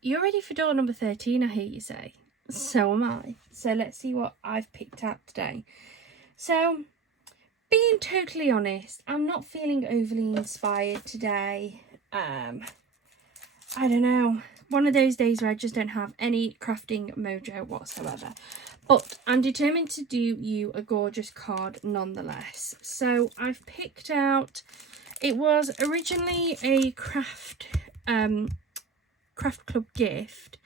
you're ready for door number 13, I hear you say. So am I. So let's see what I've picked out today. So, being totally honest, I'm not feeling overly inspired today. I don't know. One of those days where I just don't have any crafting mojo whatsoever. But I'm determined to do you a gorgeous card nonetheless. So I've picked out, it was originally a craft club gift.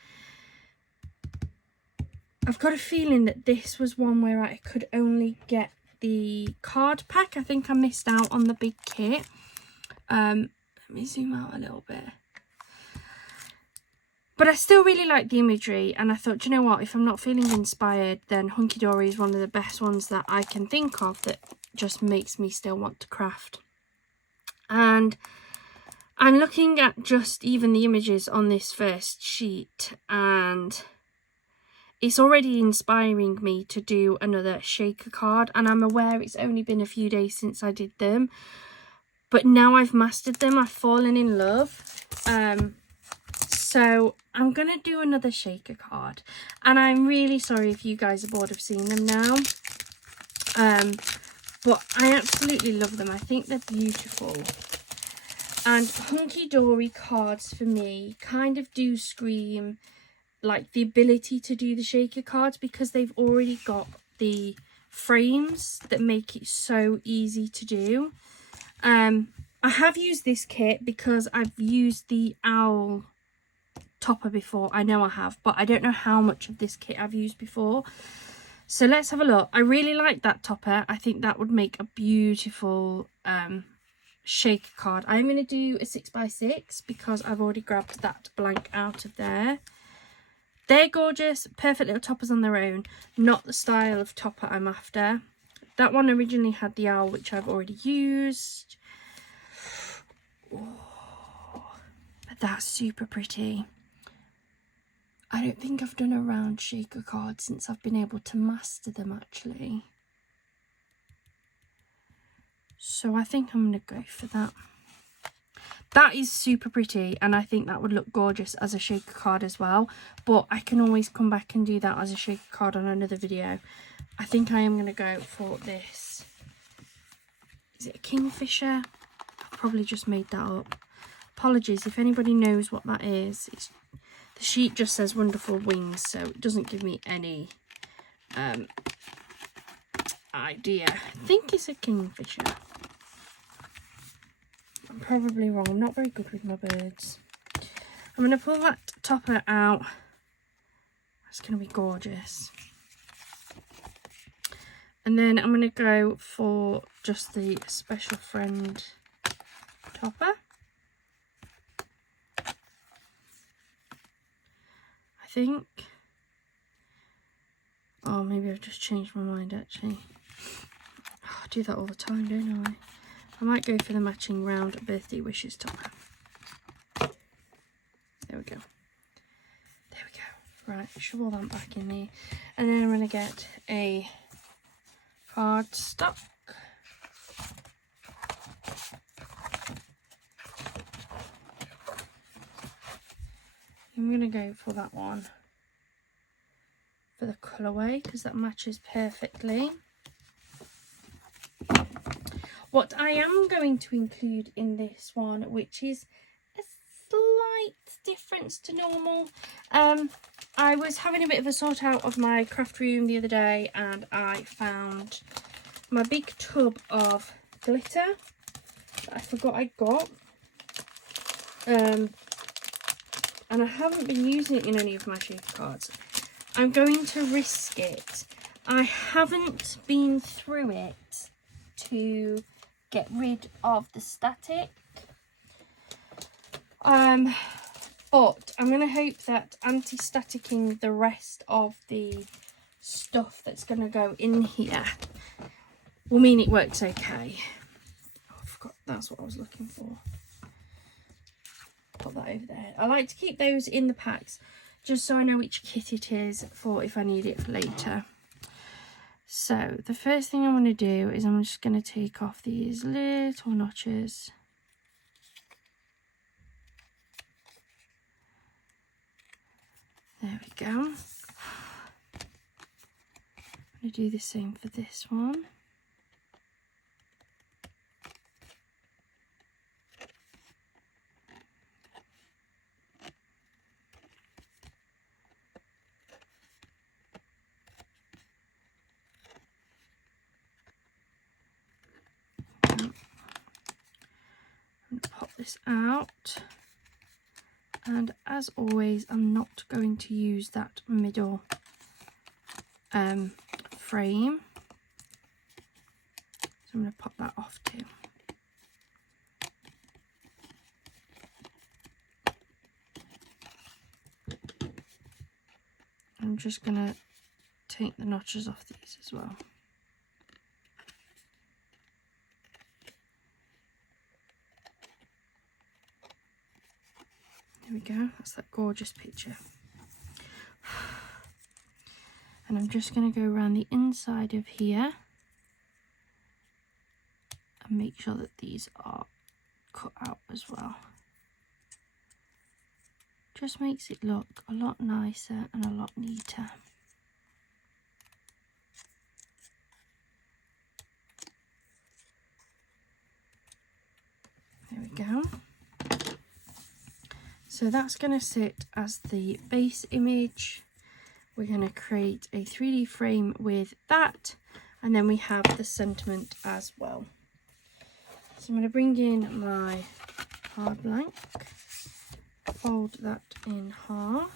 I've got a feeling that this was one where I could only get the card pack. I think I missed out on the big kit. Let me zoom out a little bit. But I still really like the imagery, and I thought, do you know what, if I'm not feeling inspired, then Hunky Dory is one of the best ones that I can think of that just makes me still want to craft. And I'm looking at just even the images on this first sheet, and it's already inspiring me to do another shaker card. And I'm aware it's only been a few days since I did them, but now I've mastered them, I've fallen in love. So I'm going to do another shaker card. And I'm really sorry if you guys are bored of seeing them now. But I absolutely love them. I think they're beautiful. And Hunky Dory cards for me kind of do scream like the ability to do the shaker cards, because they've already got the frames that make it so easy to do. I have used this kit because I've used the owl topper before. I know I have, but I don't know how much of this kit I've used before. So let's have a look. I really like that topper. I think that would make a beautiful shaker card. I'm going to do a 6x6 because I've already grabbed that blank out of there. They're gorgeous, perfect little toppers on their own, not the style of topper I'm after. That one originally had the owl, which I've already used. Oh, but that's super pretty. I don't think I've done a round shaker card since I've been able to master them actually. So I think I'm going to go for that. That is super pretty, and I think that would look gorgeous as a shaker card as well. But I can always come back and do that as a shaker card on another video. I think I am going to go for this. Is it a kingfisher? I've probably just made that up. Apologies if anybody knows what that is. The sheet just says wonderful wings, so it doesn't give me any idea. I think it's a kingfisher. I'm probably wrong. I'm not very good with my birds. I'm going to pull that topper out. It's going to be gorgeous. And then I'm going to go for just the special friend topper. I think. Oh, maybe I've just changed my mind actually. Oh, I do that all the time, don't I? I might go for the matching round birthday wishes topper. There we go. There we go. Right, shovel that back in there. And then I'm going to get a cardstock. I'm going to go for that one for the colourway because that matches perfectly. What I am going to include in this one, which is a slight difference to normal, I was having a bit of a sort out of my craft room the other day, and I found my big tub of glitter that I forgot I got. And I haven't been using it in any of my shaker cards. I'm going to risk it. I haven't been through it to get rid of the static. But I'm going to hope that anti-staticking the rest of the stuff that's going to go in here will mean it works okay. Oh, I forgot, that's what I was looking for. Put that over there. I like to keep those in the packs just so I know which kit it is for if I need it for later. So the first thing I'm going to do is I'm just going to take off these little notches. There we go. I'm going to do the same for this one. Pop this out, and as always I'm not going to use that middle frame, so I'm going to pop that off too. I'm just going to take the notches off these as well. There we go, that's that gorgeous picture. And I'm just going to go around the inside of here and make sure that these are cut out as well. Just makes it look a lot nicer and a lot neater. There we go. So that's going to sit as the base image. We're going to create a 3D frame with that, and then we have the sentiment as well. So I'm going to bring in my hard blank, fold that in half.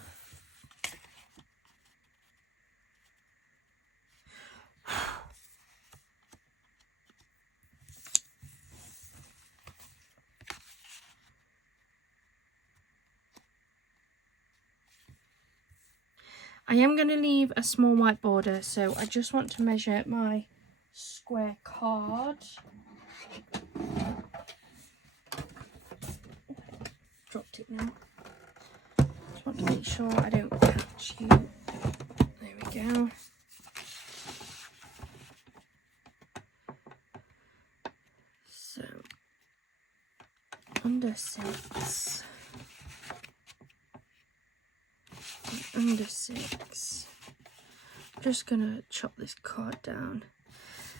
I am going to leave a small white border, so I just want to measure my square card. Dropped it now. Just want to make sure I don't catch you. There we go. So, under 6. Under 6. I'm just gonna chop this card down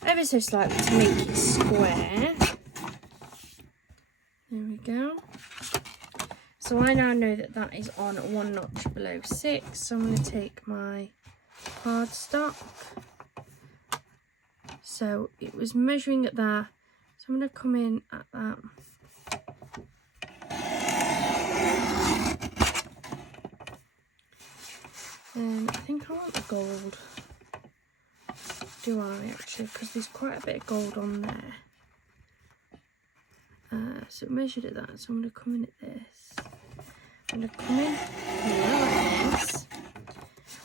ever so slightly to make it square. There we go. So I now know that that is on 1 notch below 6. So I'm going to take my cardstock. So it was measuring at that. So I'm going to come in at that. And I think I want the gold. Do I actually? Because there's quite a bit of gold on there. So it measured at that. So I'm going to come in at this. I'm going to come in here like this.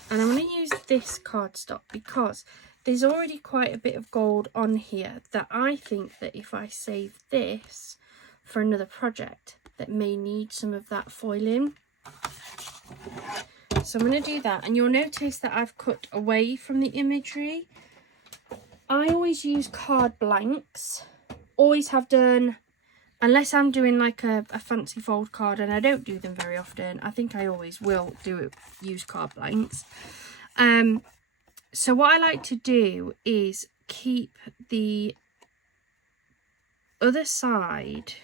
And I'm going to use this cardstock because there's already quite a bit of gold on here that I think that if I save this for another project that may need some of that foiling. So I'm going to do that, and you'll notice that I've cut away from the imagery. I always use card blanks, always have done, unless I'm doing like a fancy fold card, and I don't do them very often. I think I always will use card blanks. So what I like to do is keep the other side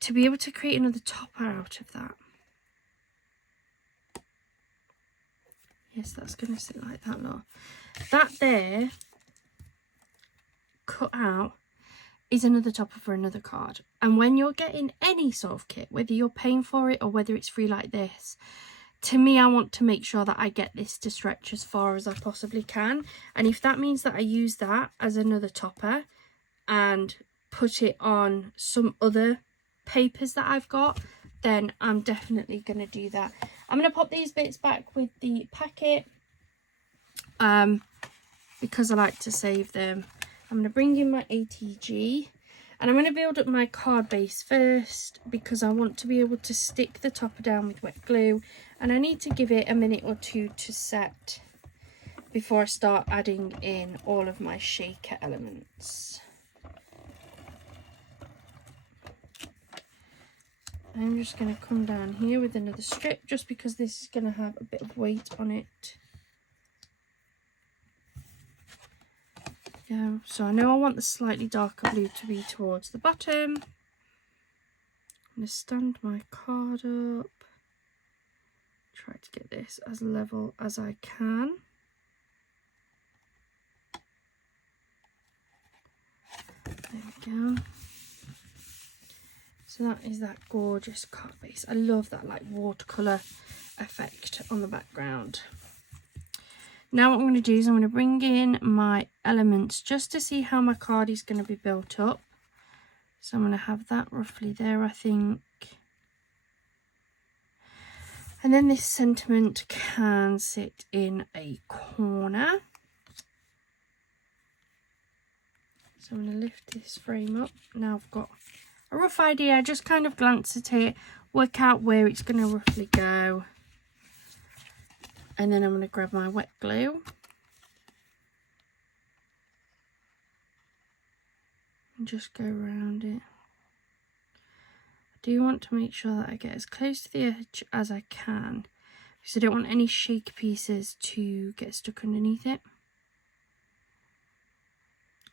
to be able to create another topper out of that. Yes, that's going to sit like that now. That there, cut out, is another topper for another card. And when you're getting any sort of kit, whether you're paying for it or whether it's free like this, to me, I want to make sure that I get this to stretch as far as I possibly can. And if that means that I use that as another topper and put it on some other papers that I've got, then I'm definitely going to do that. I'm going to pop these bits back with the packet because I like to save them. I'm going to bring in my ATG and I'm going to build up my card base first because I want to be able to stick the topper down with wet glue, and I need to give it a minute or two to set before I start adding in all of my shaker elements. I'm just going to come down here with another strip just because this is going to have a bit of weight on it. Yeah, so I know I want the slightly darker blue to be towards the bottom. I'm going to stand my card up. Try to get this as level as I can. There we go. So that is that gorgeous card base. I love that like watercolour effect on the background. Now what I'm going to do is I'm going to bring in my elements just to see how my card is going to be built up. So I'm going to have that roughly there, I think. And then this sentiment can sit in a corner. So I'm going to lift this frame up. Now I've got a rough idea. I just kind of glance at it, work out where it's going to roughly go. And then I'm going to grab my wet glue. And just go around it. I do want to make sure that I get as close to the edge as I can, because I don't want any shake pieces to get stuck underneath it.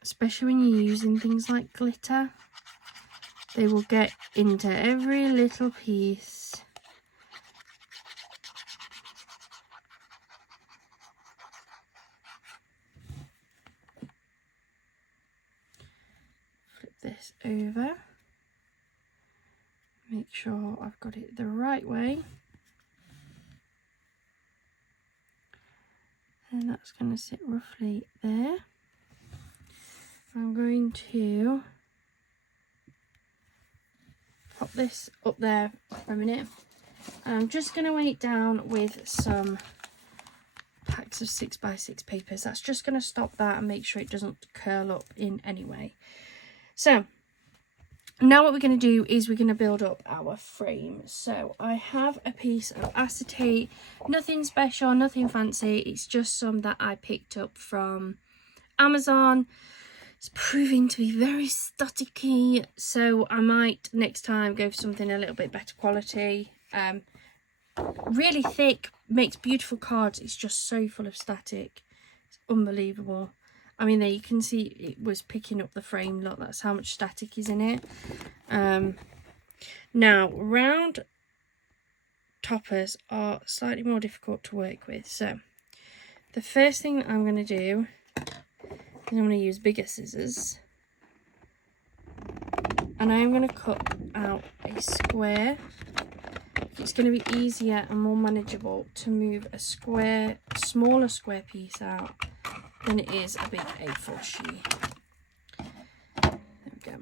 Especially when you're using things like glitter. They will get into every little piece. Flip this over. Make sure I've got it the right way. And that's going to sit roughly there. I'm going to pop this up there for a minute. And I'm just going to weigh it down with some packs of 6x6 papers. That's just going to stop that and make sure it doesn't curl up in any way. So now what we're going to do is we're going to build up our frame. So I have a piece of acetate, nothing special, nothing fancy. It's just some that I picked up from Amazon. It's proving to be very staticky, so I might next time go for something a little bit better quality. Really thick, makes beautiful cards. It's just so full of static. It's unbelievable. I mean, there you can see it was picking up the frame. Look, that's how much static is in it. Now, round toppers are slightly more difficult to work with. So, the first thing that I'm going to do is I'm going to use bigger scissors. And I am going to cut out a square. It's going to be easier and more manageable to move a square, smaller square piece out than it is a big A4 sheet. There we go.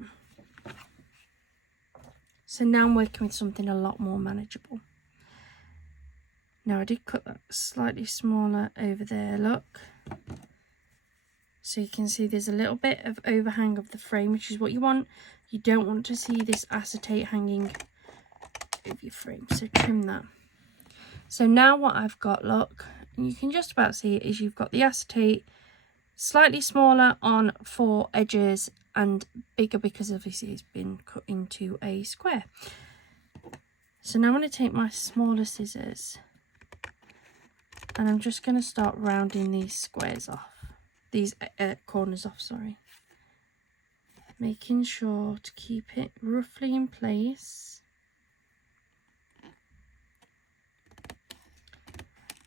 So now I'm working with something a lot more manageable. Now I did cut that slightly smaller over there, look. So you can see there's a little bit of overhang of the frame, which is what you want. You don't want to see this acetate hanging over your frame, so trim that. So now what I've got, look, and you can just about see it, is you've got the acetate slightly smaller on 4 edges and bigger because obviously it's been cut into a square. So now I'm going to take my smaller scissors and I'm just going to start rounding these squares off, these corners off, sorry. Making sure to keep it roughly in place.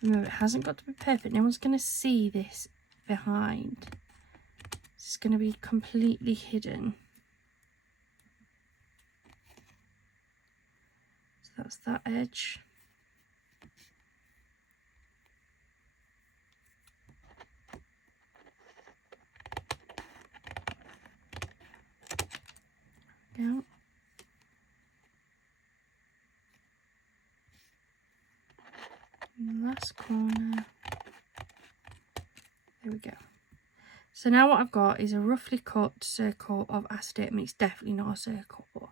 Remember, it hasn't got to be perfect. No one's going to see this behind. It's going to be completely hidden. So that's that edge. Yeah. Last corner. There we go. So now what I've got is a roughly cut circle of acetate. I mean, it's definitely not a circle, but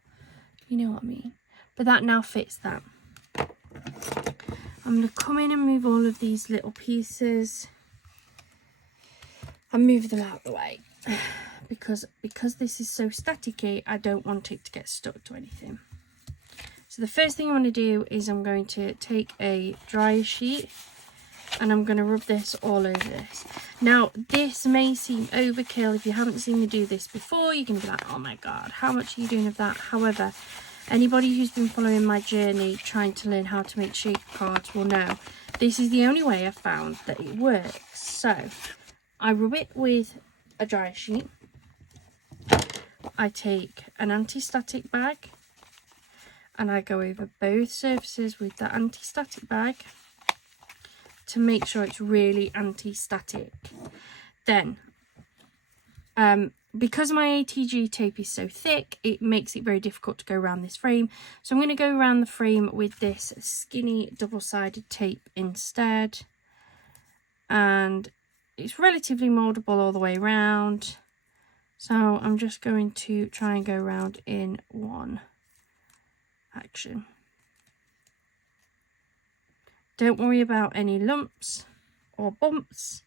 you know what I mean. But that now fits that. I'm going to come in and move all of these little pieces and move them out of the way. Because this is so staticky, I don't want it to get stuck to anything. So the first thing I'm going to do is I'm going to take a dryer sheet and I'm going to rub this all over this. Now, this may seem overkill. If you haven't seen me do this before, you're going to be like, oh my god, how much are you doing of that? However, anybody who's been following my journey trying to learn how to make shaker cards will know this is the only way I've found that it works. So I rub it with a dryer sheet. I take an anti-static bag and I go over both surfaces with that anti-static bag to make sure it's really anti-static. Then because my ATG tape is so thick, it makes it very difficult to go around this frame. So I'm going to go around the frame with this skinny double-sided tape instead. And it's relatively moldable all the way around. So I'm just going to try and go around in one action. Don't worry about any lumps or bumps.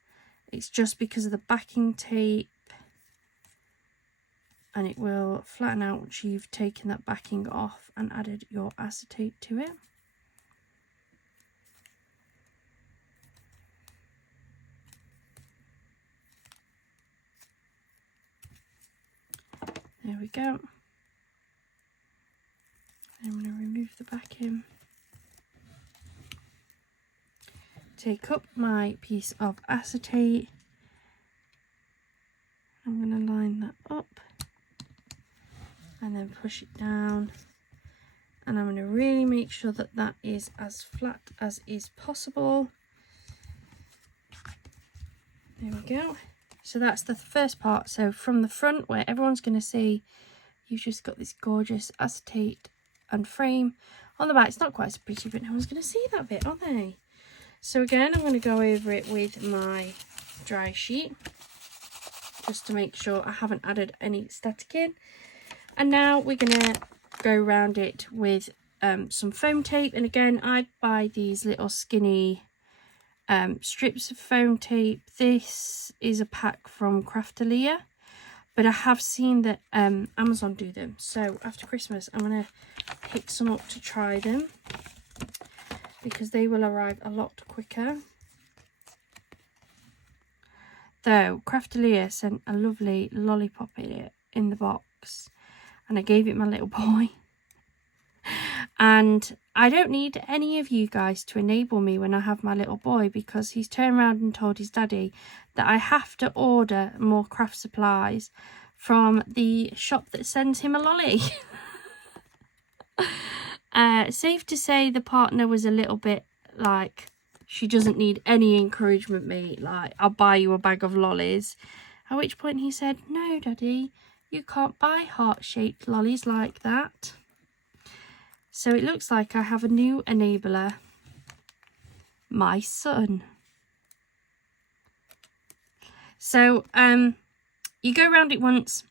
It's just because of the backing tape. And it will flatten out once you've taken that backing off and added your acetate to it. There we go. I'm going to remove the backing. Take up my piece of acetate. I'm going to line that up. And then push it down, and I'm going to really make sure that that is as flat as is possible. There we go. So that's the first part. So from the front, where everyone's going to see, you've just got this gorgeous acetate and frame. On the back, it's not quite so pretty, but no one's going to see that bit, are they? So again, I'm going to go over it with my dry sheet just to make sure I haven't added any static in. And now we're going to go around it with some foam tape. And again, I buy these little skinny strips of foam tape. This is a pack from Craftalia, but I have seen that Amazon do them. So after Christmas, I'm going to pick some up to try them because they will arrive a lot quicker. Though Craftalia sent a lovely lollipop in the box. And I gave it my little boy. And I don't need any of you guys to enable me when I have my little boy, because he's turned around and told his daddy that I have to order more craft supplies from the shop that sends him a lolly. Safe to say the partner was a little bit like, she doesn't need any encouragement, mate. Like, I'll buy you a bag of lollies. At which point he said, no, Daddy. You can't buy heart-shaped lollies like that. So it looks like I have a new enabler. My son. So you go around it once.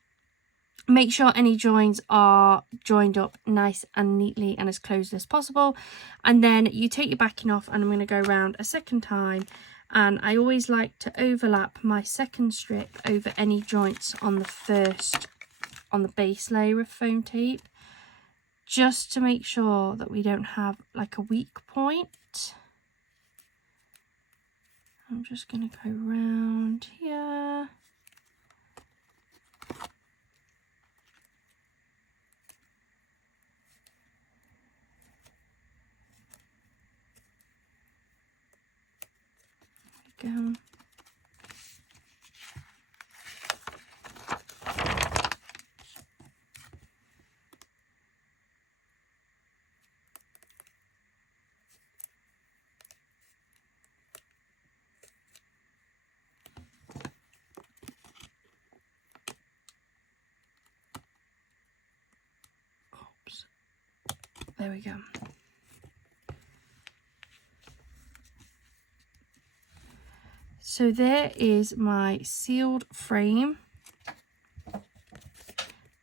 Make sure any joins are joined up nice and neatly and as closed as possible. And then you take your backing off, and I'm going to go around a second time. And I always like to overlap my second strip over any joints on the base layer of foam tape, just to make sure that we don't have like a weak point. I'm just going to go around here. There we go. There we go. So there is my sealed frame.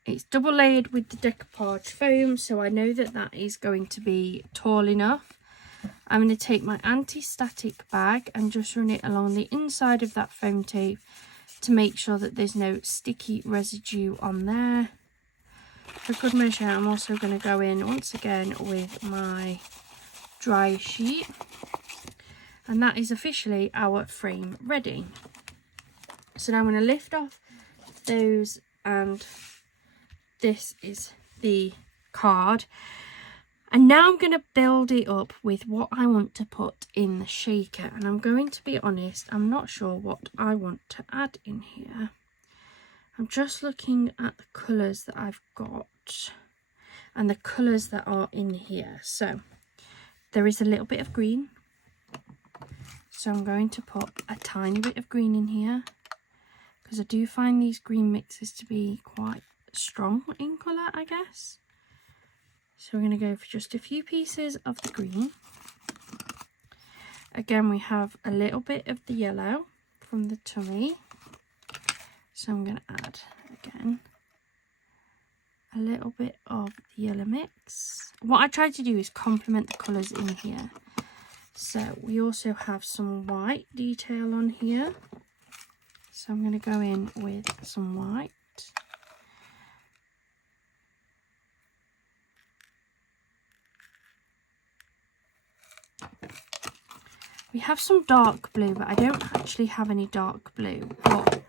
It's double layered with the decoupage foam, so I know that that is going to be tall enough. I'm going to take my anti-static bag and just run it along the inside of that foam tape to make sure that there's no sticky residue on there. for good measure, I'm also going to go in once again with my dry sheet, and that is officially our frame ready. So now I'm going to lift off those, and this is the card. And now I'm going to build it up with what I want to put in the shaker. And I'm going to be honest, I'm not sure what I want to add in here. I'm just looking at the colours that I've got and the colours that are in here. So there is a little bit of green. So I'm going to put a tiny bit of green in here, because I do find these green mixes to be quite strong in colour, I guess. So we're going to go for just a few pieces of the green. Again, we have a little bit of the yellow from the tummy. So I'm going to add, again, a little bit of the yellow mix. What I tried to do is complement the colours in here. So we also have some white detail on here. So I'm going to go in with some white. We have some dark blue, but I don't actually have any dark blue. But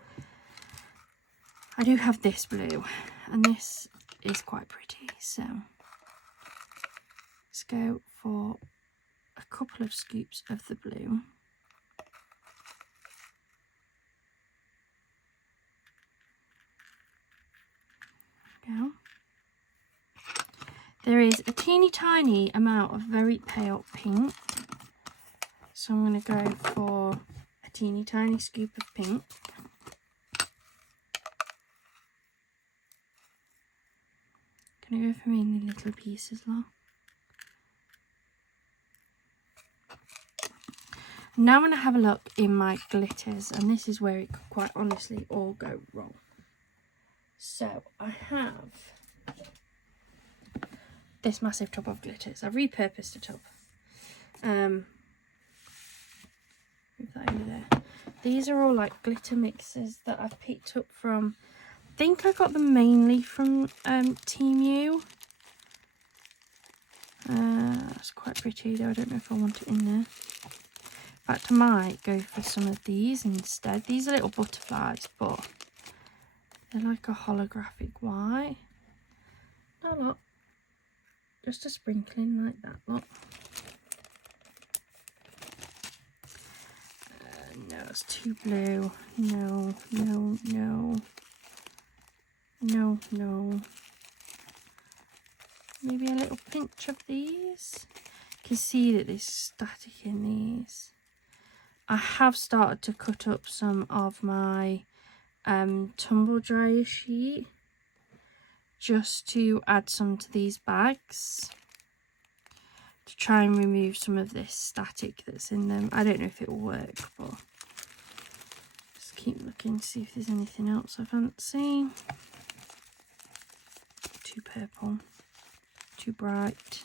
I do have this blue, and this is quite pretty. So let's go for a couple of scoops of the blue. Go. There is a teeny tiny amount of very pale pink, so I'm going to go for a teeny tiny scoop of pink. Going to go for mainly little pieces now. Now I'm going to have a look in my glitters, and this is where it could quite honestly all go wrong. So I have this massive tub of glitters. I've repurposed a tub. Move that over there. These are all like glitter mixes that I've picked up from, I think I got them mainly from Temu. That's quite pretty though. I don't know if I want it in there. In fact, I might go for some of these instead. These are little butterflies, but they're like a holographic white. Not a lot. Just a sprinkling like that, look. No, it's too blue. No, no, no. No, no. Maybe a little pinch of these. You can see that there's static in these. I have started to cut up some of my tumble dryer sheet, just to add some to these bags, to try and remove some of this static that's in them. I don't know if it will work, but just keep looking to see if there's anything else I fancy. Too purple, too bright,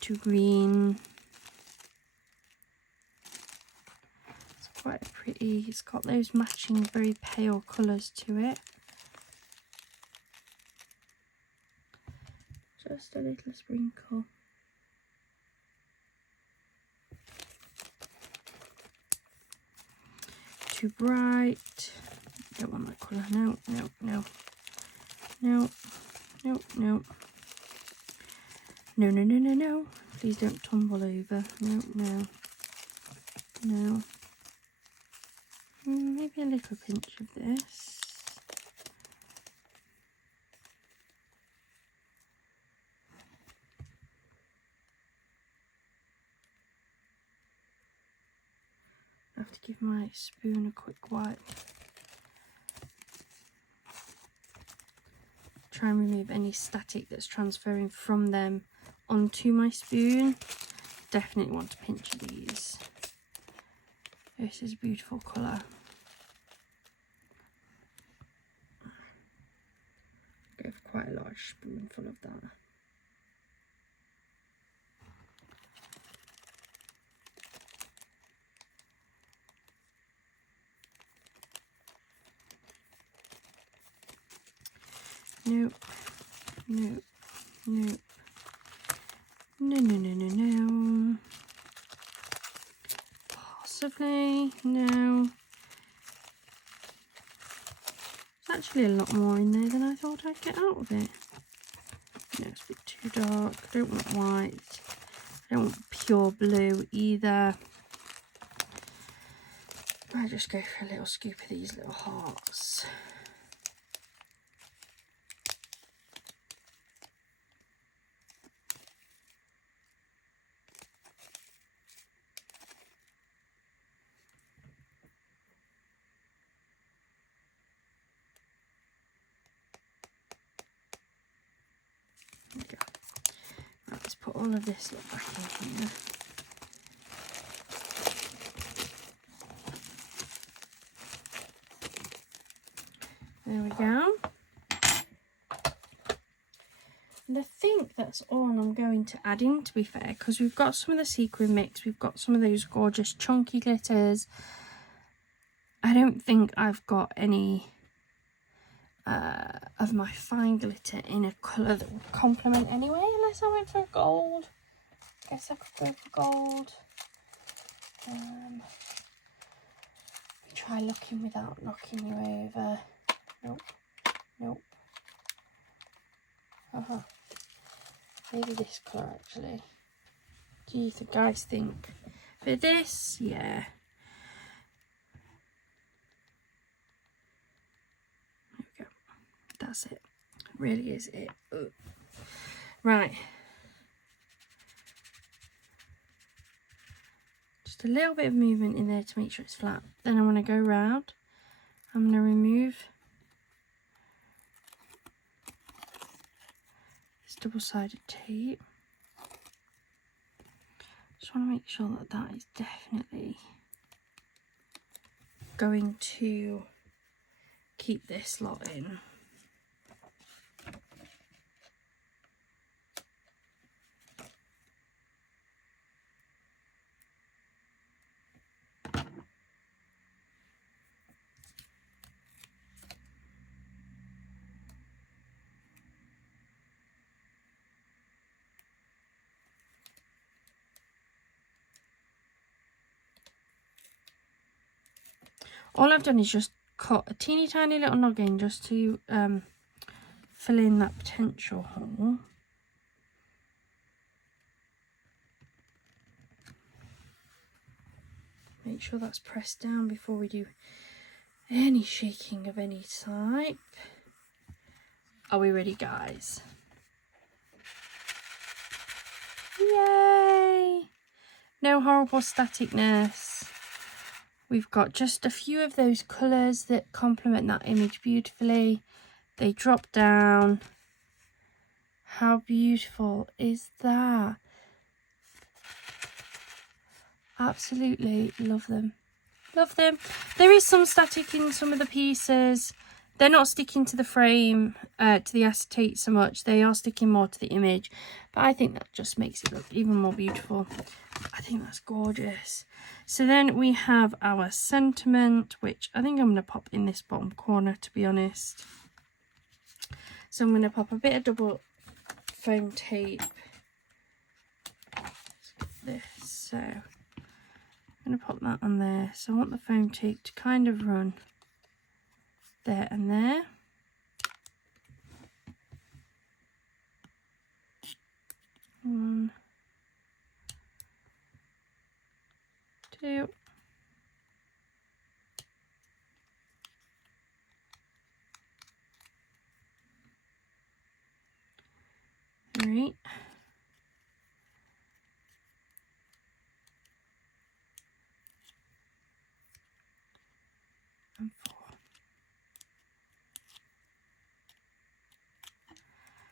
too green. It's quite pretty. It's got those matching very pale colours to it. Just a little sprinkle. Too bright. Don't want that colour. No, no, no. No, no, no. No, no, no, no, no. Please don't tumble over. No, no. No. Maybe a little pinch of this. I have to give my spoon a quick wipe. Try and remove any static that's transferring from them onto my spoon. Definitely want a pinch of these. This is a beautiful colour. Go for quite a large spoonful of that. No, nope, nope, nope. No, no, no, no, no. Possibly, no. There's actually a lot more in there than I thought I'd get out of it. No, it's a bit too dark. I don't want white. I don't want pure blue either. I'll just go for a little scoop of these little hearts. There we go. Right, let's put all of this back in here. There we go. And I think that's all I'm going to add in, to be fair, because we've got some of the sequin mix, we've got some of those gorgeous chunky glitters. I don't think I've got any of my fine glitter in a colour that would complement anyway, unless I went for gold. Guess I could go for gold. Try looking without knocking you over. Nope, nope. Maybe this colour actually. Do you guys think? For this, yeah. There we go. That's it. Really is it. Ugh. Right. Just a little bit of movement in there to make sure it's flat. Then I'm going to go round. I'm going to remove this double-sided tape. Just want to make sure that that is definitely going to keep this lot in. All I've done is just cut a teeny tiny little noggin just to fill in that potential hole. Make sure that's pressed down before we do any shaking of any type. Are we ready, guys? Yay! No horrible staticness. We've got just a few of those colours that complement that image beautifully. They drop down. How beautiful is that? Absolutely love them. Love them. There is some static in some of the pieces. They're not sticking to the frame, to the acetate so much. They are sticking more to the image. But I think that just makes it look even more beautiful. I think that's gorgeous. So then we have our sentiment, which I think I'm going to pop in this bottom corner, to be honest. So I'm going to pop a bit of double foam tape. Let's get this. So I'm going to pop that on there. So I want the foam tape to kind of run there and there. One, two. Right. And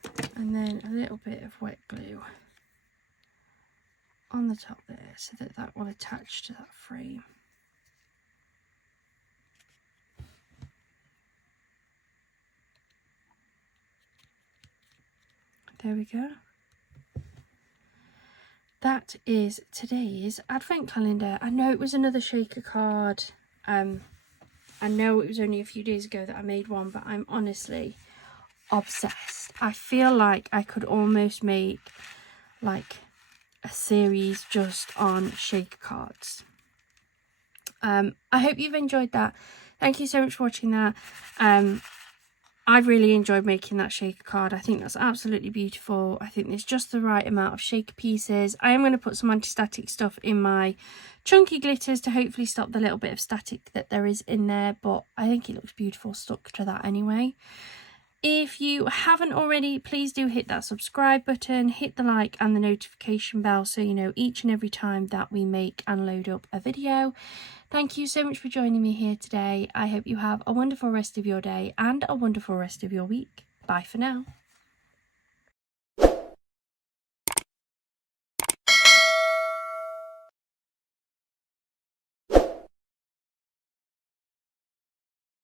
4. And then a little bit of wet glue on the top there so that that will attach to that frame. There we go. That is today's advent calendar. I know it was another shaker card. I know it was only a few days ago that I made one, but I'm honestly obsessed. I feel like I could almost make like a series just on shaker cards. I hope you've enjoyed that. Thank you so much for watching that. I've really enjoyed making that shaker card. I think that's absolutely beautiful. I think there's just the right amount of shaker pieces. I am going to put some anti-static stuff in my chunky glitters to hopefully stop the little bit of static that there is in there, but I think it looks beautiful stuck to that anyway. If you haven't already, please do hit that subscribe button, hit the like and the notification bell so you know each and every time that we make and load up a video. Thank you so much for joining me here today. I hope you have a wonderful rest of your day and a wonderful rest of your week. Bye for now.